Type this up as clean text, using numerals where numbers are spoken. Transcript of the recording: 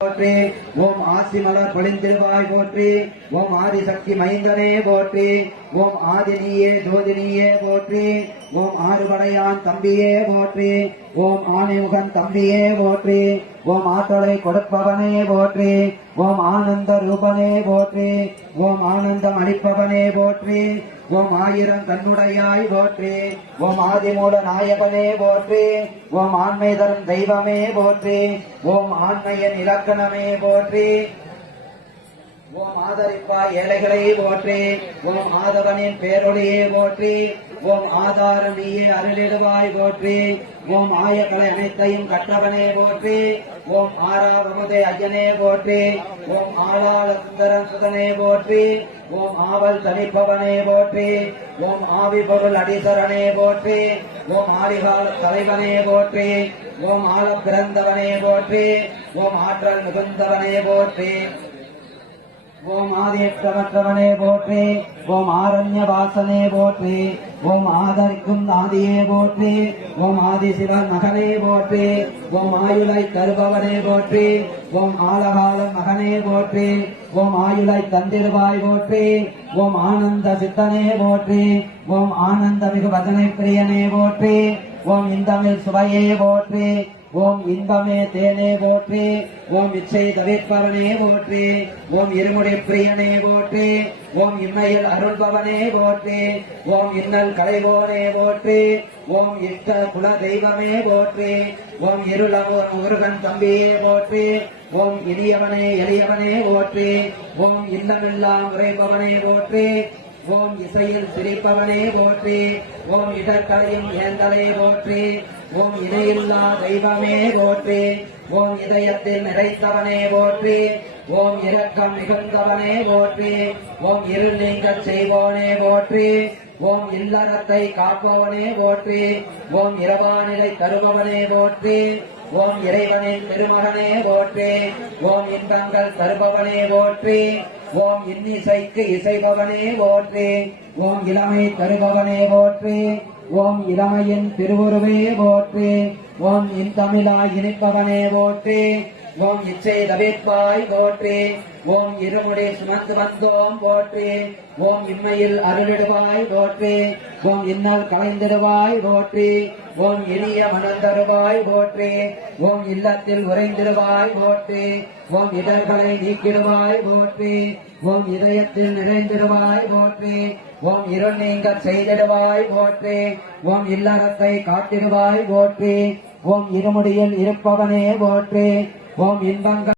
போற்றி. ஓம் ஆசிமலர் பொழிந்திருவாய் போற்றி. ஓம் ஆதிசக்தி மைந்தனே போற்றி. ஓம் ஆதினியே ஜோதினியே போற்றி. ஓம் ஆறுபடையான் தம்பியே போற்றி. ஓம் ஆணிமுகன் தம்பியே போற்றி. ஓம் ஆற்றலை கொடுப்பவனே போற்றி. ஓம் ஆனந்த ரூபனே போற்றி. ஓம் ஆனந்தம் அளிப்பவனே போற்றி. ஓம் ஆயிரம் கண்ணுடையாய் போற்றி. ஓம் ஆதிமூல நாயகனே போற்றி. ஓம் ஆண்மை தரும் தெய்வமே போற்றி. ஓம் ஆண்மையின் இலக்கணமே போற்றி. ஓம் ஆதரிப்பாய் ஏழைகளை போற்றி. ஓம் ஆதவனின் பேரொழியே போற்றி. ஓம் ஆதாரம் நீயே அருளிடுவாய் போற்றி. ஓம் ஆயக்கலை அனைத்தையும் கற்றவனே போற்றி. ஓம் ஆறாவமுதே ஐயனே போற்றி. ஓம் ஆளாள சுந்தரன் சுதனே போற்றி. ஓம் ஆவல் தனிப்பவனே போற்றி. ஓம் ஆவி பொருள் அடிசரனே போற்றி. ஓம் ஆதிகால தலைவனே போற்றி. ஓம் ஆள பிறந்தவனே போற்றி. ஓம் ஆற்றல் மிகுந்தவனே போற்றி. ஓம் ஆதியற்றமற்றவனே போற்றி. ஓம் ஆரண்ய வாசனே போற்றி. ஓம் ஆதரிக்கும் ஆதியே போற்றி. ஓம் ஆதிசிவன் மகனே போற்றி. ஓம் ஆயுளை தருபவனே போற்றி. ஓம் ஆலகாலம் மகனே போற்றி. ஓம் ஆயுளை தந்திருவாய் போற்றி. ஓம் ஆனந்த சித்தனே போற்றி. ஓம் ஆனந்த மிகு வதனை பிரியனே போற்றி. ஓம் இந்தமிழ் சுவையே போற்றி. ஓம் இன்பமே தேனே போற்றி. ஓம் இச்சை தவிர்ப்பவனே போற்றி. ஓம் இருமுடி பிரியனே போற்றி. ஓம் இம்மையில் அருள்பவனே போற்றி. ஓம் இன்னல் களைவோனே போற்றி. ஓம் இஷ்ட குல தெய்வமே போற்றி. ஓம் இருளவோர் முருகன் தம்பியே போற்றி. ஓம் இனியவனே எளியவனே போற்றி. ஓம் இல்லமெல்லாம் உரைப்பவனே போற்றி. ஓம் இசையில் சிரிப்பவனே போற்றி. ஓம் இடக்கலையும் ஏந்தலே போற்றி. ஓம் இணையில்லா தெய்வமே போற்றி. ஓம் இதயத்தில் நிறைந்தவனே போற்றி. ஓம் இரக்கம் மிகுந்தவனே போற்றி. ஓம் இருள் நீங்கச் செய்வோனே போற்றி. ஓம் இல்லறத்தை காப்பவனே போற்றி. ஓம் இரவாநிலை தருபவனே போற்றி. ஓம் இறைவனின் திருமகனே போற்றி. ஓம் இன்பங்கள் தருபவனே போற்றி. ஓம் இன்னிசைக்கு இசைபவனே போற்றி. ஓம் இளமை தருபவனே போற்றி. ஓம் இளமையின் திருவுருவே போற்றி. ஓம் இன்தமிழாய் இனிப்பவனே போற்றி. ஓம் இச்சை தவிர்ப்பாய் போற்றி. ஓம் இருமுடி சுமந்து வந்தோம் போற்றி. ஓம் இம்மையில் அருளிடுவாய் போற்றி. ஓம் இன்னல் கலைந்திடுவாய் போற்றி. ஓம் இனிய மனந்தருவாய் போற்றி. ஓம் இல்லத்தில் உறைந்திடுவாய் போற்றி. ஓம் இடர்களை நீக்கிடுவாய் போற்றி. ஓம் இதயத்தில் நிறைந்திடுவாய் போற்றி. ஓம் இருள் நீங்க செய்திடுவாய் போற்றி. ஓம் இல்லறத்தை காத்திடுவாய் போற்றி. ஓம் இருமுடியில் இருப்பவனே போற்றி. ஓம் இன்பங்கள்